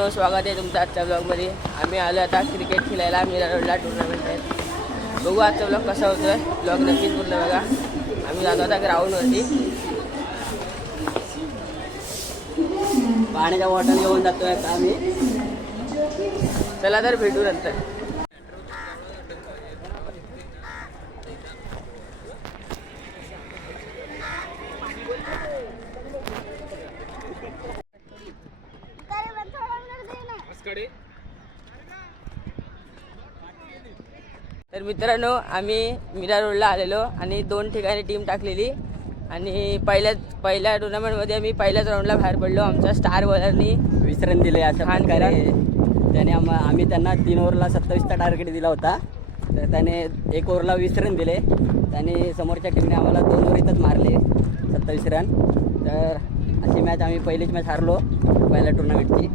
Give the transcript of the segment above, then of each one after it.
मित्रांनो, स्वागत आहे तुमचं आजच्या ब्लॉगमध्ये. आम्ही आलो आता क्रिकेट खेळायला. मीरा रोडला टुर्नामेंट आहे. बघू आजचा ब्लॉग कसा होतोय. ब्लॉग नक्कीच पूर्ण बघा. आम्ही जातो आता ग्राउंडवरती. पाण्याच्या बॉटल घेऊन जातोय आता आम्ही. चला तर भेटू नंतर. तर मित्रांनो, आम्ही मीरा रोडला आलेलो आणि 2 ठिकाणी टीम टाकलेली. आणि पहिल्या टुर्नामेंटमध्ये आम्ही पहिल्याच राऊंडला बाहेर पडलो. आमच्या स्टार बॉलरनी 20 रन दिले. अशा प्रकारे त्याने आम्ही त्यांना 3 ओव्हरला 27चा टार्गेट दिला होता. तर त्याने 1 ओव्हरला 20 रन दिले. त्याने समोरच्या टीमने आम्हाला 2 ओव्हरीतच मारले 27 रन. तर अशी मॅच आम्ही पहिलीच मॅच हारलो पहिल्या टुर्नामेंटची.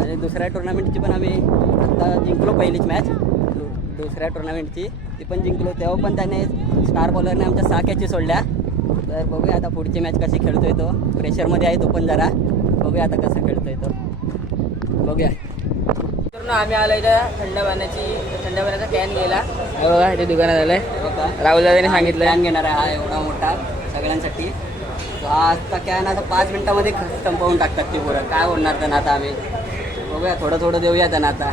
आणि दुसऱ्या टुर्नामेंटची पण आम्ही आता जिंकलो. पहिलीच मॅच दुसऱ्या टुर्नामेंटची ती पण जिंकलो. तेव्हा पण त्याने स्टार बॉलरने आमच्या 6 कॅची सोडल्या. तर बघूया आता पुढची मॅच कशी खेळतोय तो. प्रेशरमध्ये आहे तो पण जरा. बघूया आता कसं खेळतोय तो. बघूया. तर आम्ही आलो इथं थंड पाण्याचा कॅन गेला. बघा इथे दुकानात आलं आहे. राहुल दादाने सांगितलं कॅन घेणार आहे हा एवढा मोठा सगळ्यांसाठी. आजचा कॅन आता 5 मिनिटामध्ये संपवून टाकतात ती पोरं. काय होणार त्यांना आता आम्ही. बघूया थोडं देऊया त्यांना आता.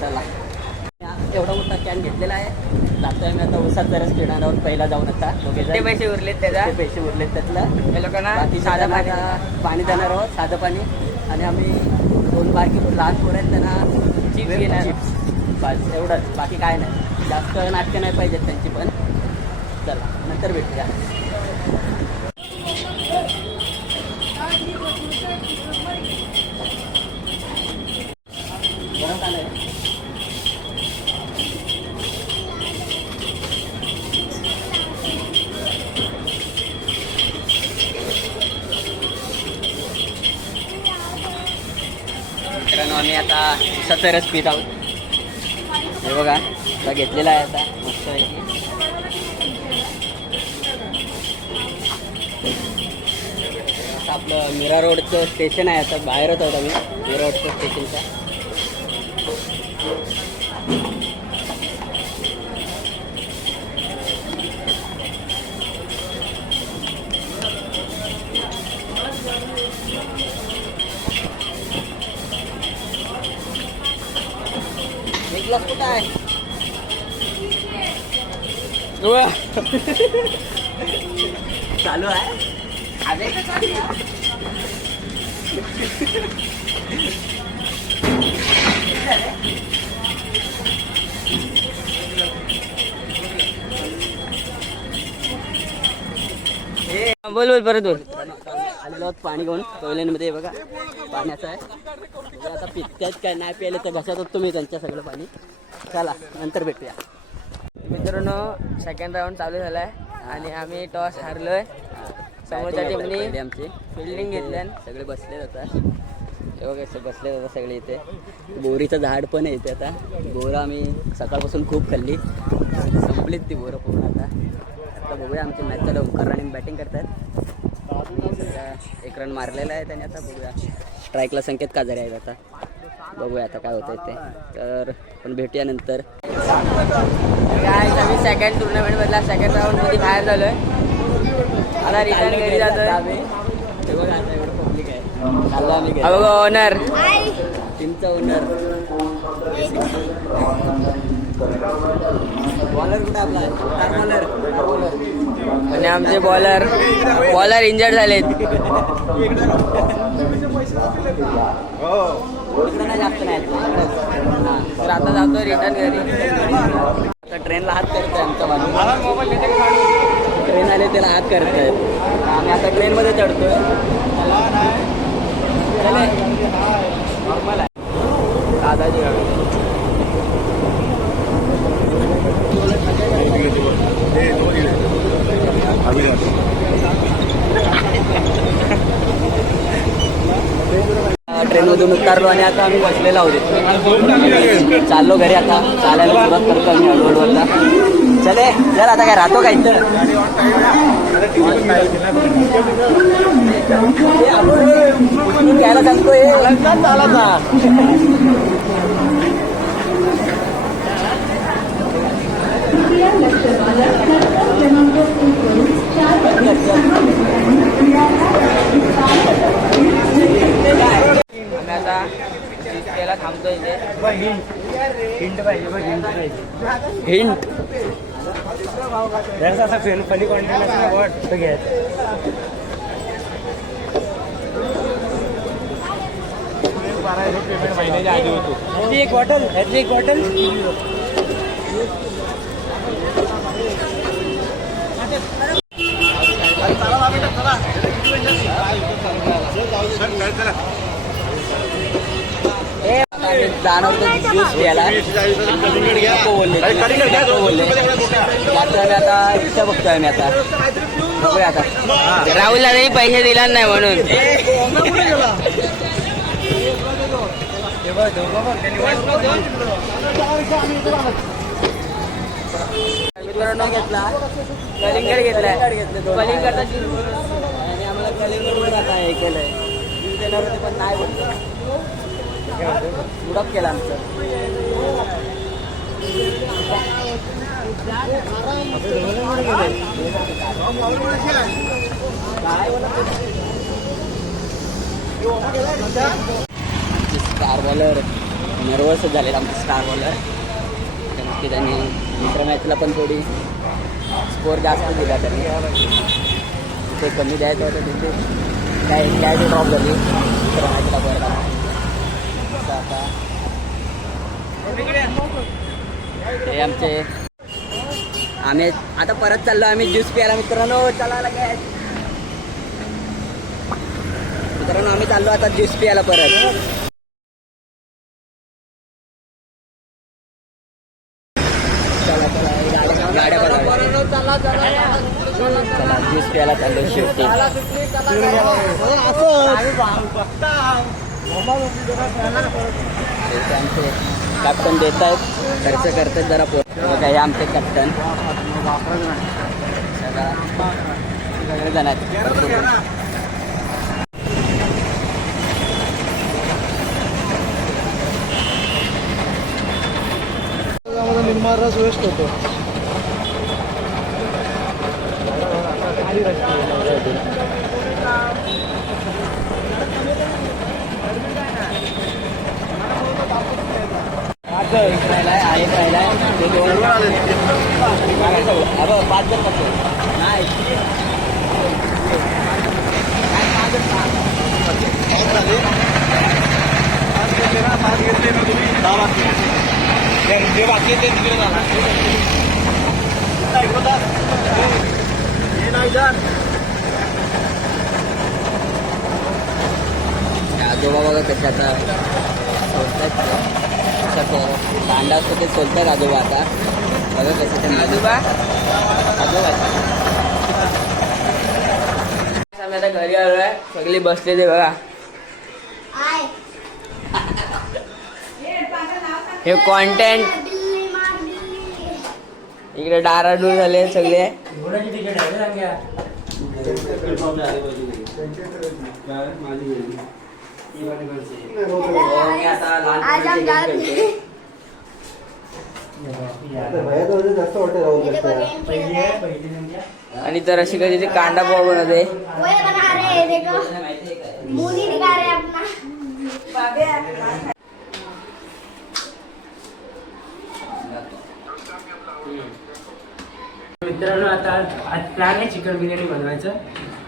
चला एवढा मोठा कॅन घेतलेला आहे. जातोय आम्ही आता उसात जराच खेळणार आहोत पहिला जाऊन. आता ते पैसे उरलेत पैसे उरलेत त्यातलं. त्या लोकांना बाकी साधं पाणी देणार आहोत. साधं पाणी. आणि आम्ही 2 बारकी लहान पोरं आहेत त्यांना चिप्स घेणार. बस एवढंच. बाकी काय नाही. जास्त नाटकं नाही पाहिजेत त्यांची पण. चला नंतर भेटूया. मित्रांनो, आम्ही आता उसाचा रस पित आहोत. हे बघा आता घेतलेला आहे आता मस्त आहे. आपलं मीरा रोडचं स्टेशन आहे. आता बाहेरच आहोत आम्ही मीरा रोडच्या स्टेशनच्या. एक ग्लास कुठं आहे. चालू आहे. बोल परत बोल. आलेलो पाणी घेऊन टॉयलेटमध्ये. बघा पाण्याचं आहे. आता पित्यात काय नाही प्यायले तर घशातच तुम्ही त्यांच्या सगळं पाणी. चला नंतर भेटूया. मित्रांनो, सेकंड राऊंड चालू झाला आहे आणि आम्ही टॉस हारलोय. समोरच्या टीमने आमची फिल्डिंग घेतल्या. सगळे बसले जातात. हे बघा बसले जातात सगळे इथे. बोरीचं झाड पण आहे इथे. आता बोरं आम्ही सकाळपासून खूप खाल्ली. संपलीत ती बोरं पूर्ण. आता बघूया आमची मॅच चालू. ओंकार राणे बॅटिंग करतात. 1 रन मारलेला आहे त्याने. आता बघूया. स्ट्राईकला संकेत काजरे आहेत. आता बघूया आता काय होतं ते. तर पण भेटूया नंतर. आम्ही सेकंड टुर्नामेंटमधला सेकंड राऊंडमध्ये बाहेर झालो आहे. आता रिटर्न घरी जातो आहे. बघा आता एवढं पब्लिक आहे. चाललो आम्ही घरी. बघा ओनर टीमचा ओनर. बॉलर कुठे आपला बॉलर. आणि आमचे बॉलर इंजर्ड झालेत. जास्त नाही. तर आता जातो रिटर्न घरी. आता ट्रेनला हात करतोय आमचा बाजू. ट्रेन आले त्याला हात करतोय. आम्ही आता ट्रेनमध्ये चढतोय. नॉर्मल आहे. दादाजी गाडी. ट्रेनमधून उतरलो आणि आता आम्ही बसलेलो आहोत. चाललो घरी. आता चालायला सुरुवात करतो आम्ही हळूहळू. चले जर आता काय राहतो का इथं. घ्यायला सांगतोय आम्ही आता त्याला थांबतो इथे. हिंट पाहिजे हिंट असा फनी कॉन्टेंट घ्यायचं. एक बॉटल एक बॉटल जाणवतो ज्यूस प्यायला बोलले आता इच्छा बघतोय मी आता बघूया आता. राहुलला नाही पैसे दिला नाही म्हणून. मित्रांनो घेतला कलिंगड घेतलाय. कलिंगडचा आणि आम्हाला कलिंगड आता हे केलंय देणार होते पण नाही बोलतो. उडप केला आमचं. स्टार बॉलर नर्वस झालेला आमचा स्टार बॉलर. त्यामुळे त्यांनी दुसऱ्या मॅचला पण थोडी स्कोर जास्त दिला त्यांनी. ते कमी द्यायचं होतं तिथे काय ड्रॉप झाली दुसऱ्या मॅचला परत. आता हे आमचे आम्ही आता परत चाललो आम्ही ज्यूस प्यायला. मित्रांनो चला काय मित्रांनो आम्ही चाललो आता ज्यूस प्यायला परत. चला ज्यूस प्यायला चाललो शेवटी. आमचे कॅप्टन देत आहेत खर्च करतात जरा बघा. हे आमचे कॅप्टन सगळे जण आहेत. निर्माण रस वेस्ट होतो. पाच जण नाही जे बाकी ते तिकडे जाणार. आजोबा बघा कसे आता सोलतात. कांदा असतो ते सोलतात आजोबा आता. बघा कसे ते आजोबा आजोबा आम्ही आता घरी आलोय. सगळी बसले ते बघा. हे कॉन्टेंट इकडे डाराडूर झाले सगळे. आणि तर अशी कधी ते कांदा पोहा बनवते. मित्रांनो आता आज प्लॅन आहे चिकन बिर्याणी बनवायचं.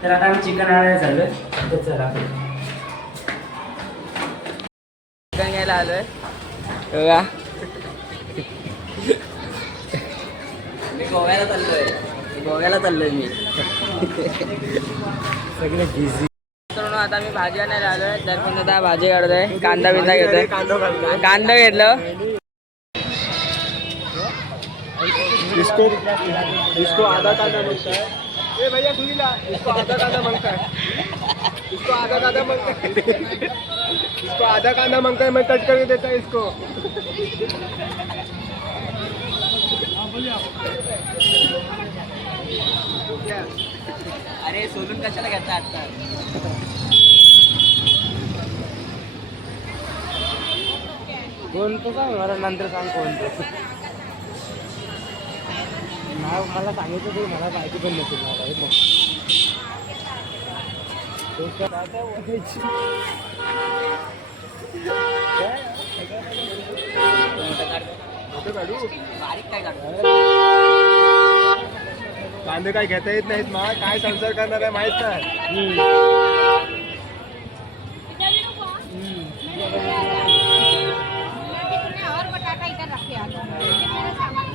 तर आता आम्ही चिकन आणायला चाललोय. तर चला चिकन घ्यायला आलोय बघा. मी गोव्याला चाललोय मी. सगळे बिझी. मित्रांनो आता मी भाजी आणायला आलोय. तर पण आता भाजी काढतोय. कांदा बिंदा घेतोय. कांदा घेतलं. इसको आधा कांदा बनता है. ए भैया सुनीला इसको आधा कांदा बनता है. इसको आधा कांदा बनता है. इसको आधा कांदा बनता है. मैं कट करके देता है इसको. अरे सोलून कशाला घेता आता. कोणतं सांग मला नंतर सांग कोणतं. नाव मला सांगितलं तरी मला माहिती पण नसेल मला हे मग. कांदे काय घेता येत नाहीत मा काय संसार करणार आहे माहित नाही. और बटाटा इधर रखे आ जाओ। मेरा सामान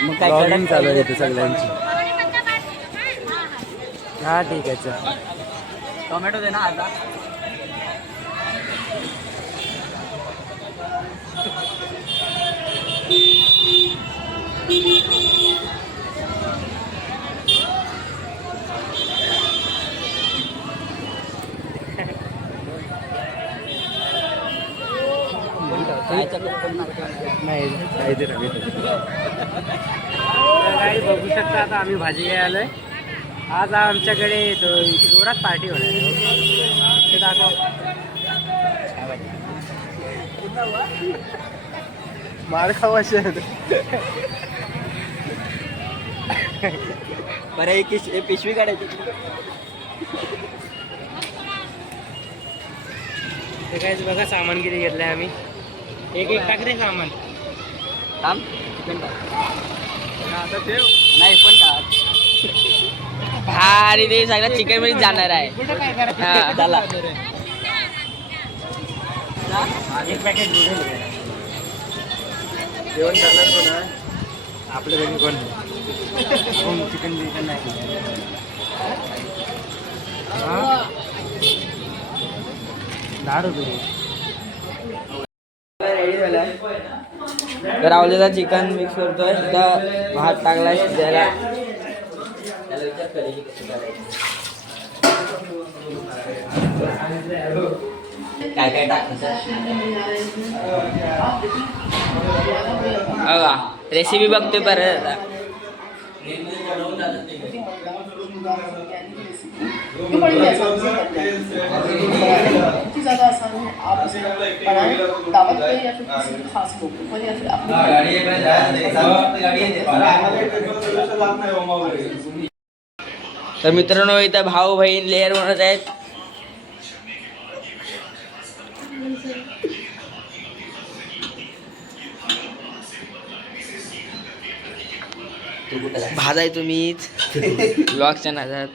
मग काय Vlogging चालू आहे इथे सगळ्यांची. हा ठीक आहे चल. टोमॅटो दे ना आता. नाही काय ते रवी काही बघू शकता आता आम्ही भाजी घ्यायला आलोय. आज आमच्याकडे जोरात पार्टी होणार आहे. ते दाखव. मार खावा बरं एक पिशवी काढायची. ते काय बघा सामान किती घेतलंय आम्ही. एक एक टाक रे सामान. थांब चिकन टाक. आता ठेव. नाही पण टाक. भारी ते सगळं चिकन मध्ये जाणार आहे. हा. चला. एक पॅकेट जेवण करणार कोण आहे? आपल्या घरी कोण चिकन बिकन नाही. ₹10. रेडी झालाय. तर आवलेला चिकन मिक्स करतोय. आता भात टाकलाय शिजायला. काय काय टाकायचं. रेसिपी बघतोय परत आता. ये बड़ी आसानी से बनता है। इतनी ज़्यादा आसान है, आप इसे बनाएं दावत पे या फिर किसी खास मौके पर या फिर अपने तर मित्रांनो इथं भाऊ बहीण लेअर बनवत आहेत. भाजाय तुम्हीच ब्लॉगच्या नादात.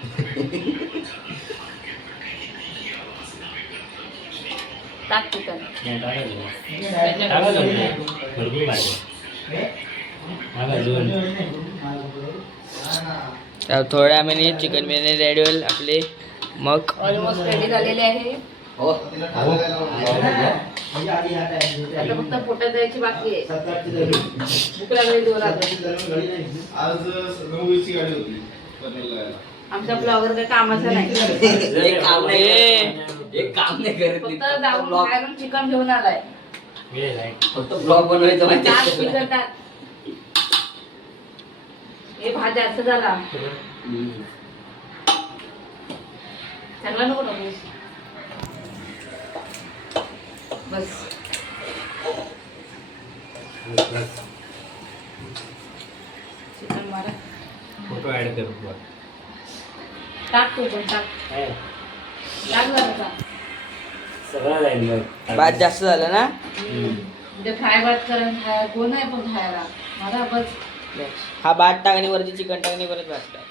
टाक चिकन। तर थोड्या वेळाने चिकन बिर्याणी रेडी होईल आपली. मग ऑलमोस्ट रेडी झालेले आहे. हो. आता फक्त पोटात जायची बाकी आहे. भूक लागली जोरात. आमचा ब्लॉगर काही कामाचा नाही. एक काम नाही करत. फक्त जाऊन बाहेरून चिकन घेऊन आलाय. फक्त ब्लॉग बनवायचं टाक माहिती. चिकन टाक. हे भात जास्त झाला. चांगला नको टाकूस. बस चिकन मारा. फोटो ऍड कर. टाक तू पण टाक. टाक जरा टाक. सगळं जाईल. भात जास्त झालं ना. म्हणजे फ्राय भात करून खाय कोण आहे पण खायला मला बस. हा भात टाक आणि वरती चिकन टाक आणि परत भात टाक.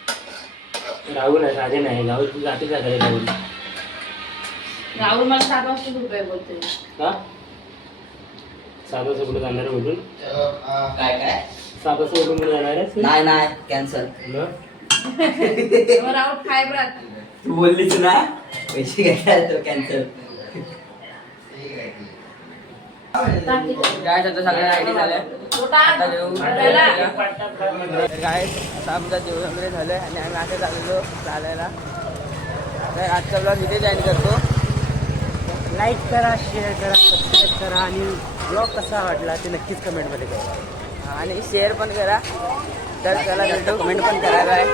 राहुल आहे साधे नाही. राहुल तू जाते का घरी राहुल. राहुल मला 7 वाजता रुपये बोलते. का 7 वाजता कुठे जाणार बोलून. काय काय 7 वाजता कुठून जाणार आहे. नाही नाही कॅन्सल. आउट खाय ब्रात. तू बोललीच ना पैसे घ्यायला कॅन्सल. काय आता सगळ्या आयडी झाल्या आता जेवण काय आता आमचं जेवण वगैरे झालं आणि आम्ही आता चाललो चालायला. तर आजचा ब्लॉग इथे जॉईन करतो. लाईक करा, शेअर करा, सबस्क्राईब करा आणि ब्लॉग कसा वाटला ते नक्कीच कमेंटमध्ये करा. आणि शेअर पण करा. तर चला भेटू. कमेंट पण करा. बाय.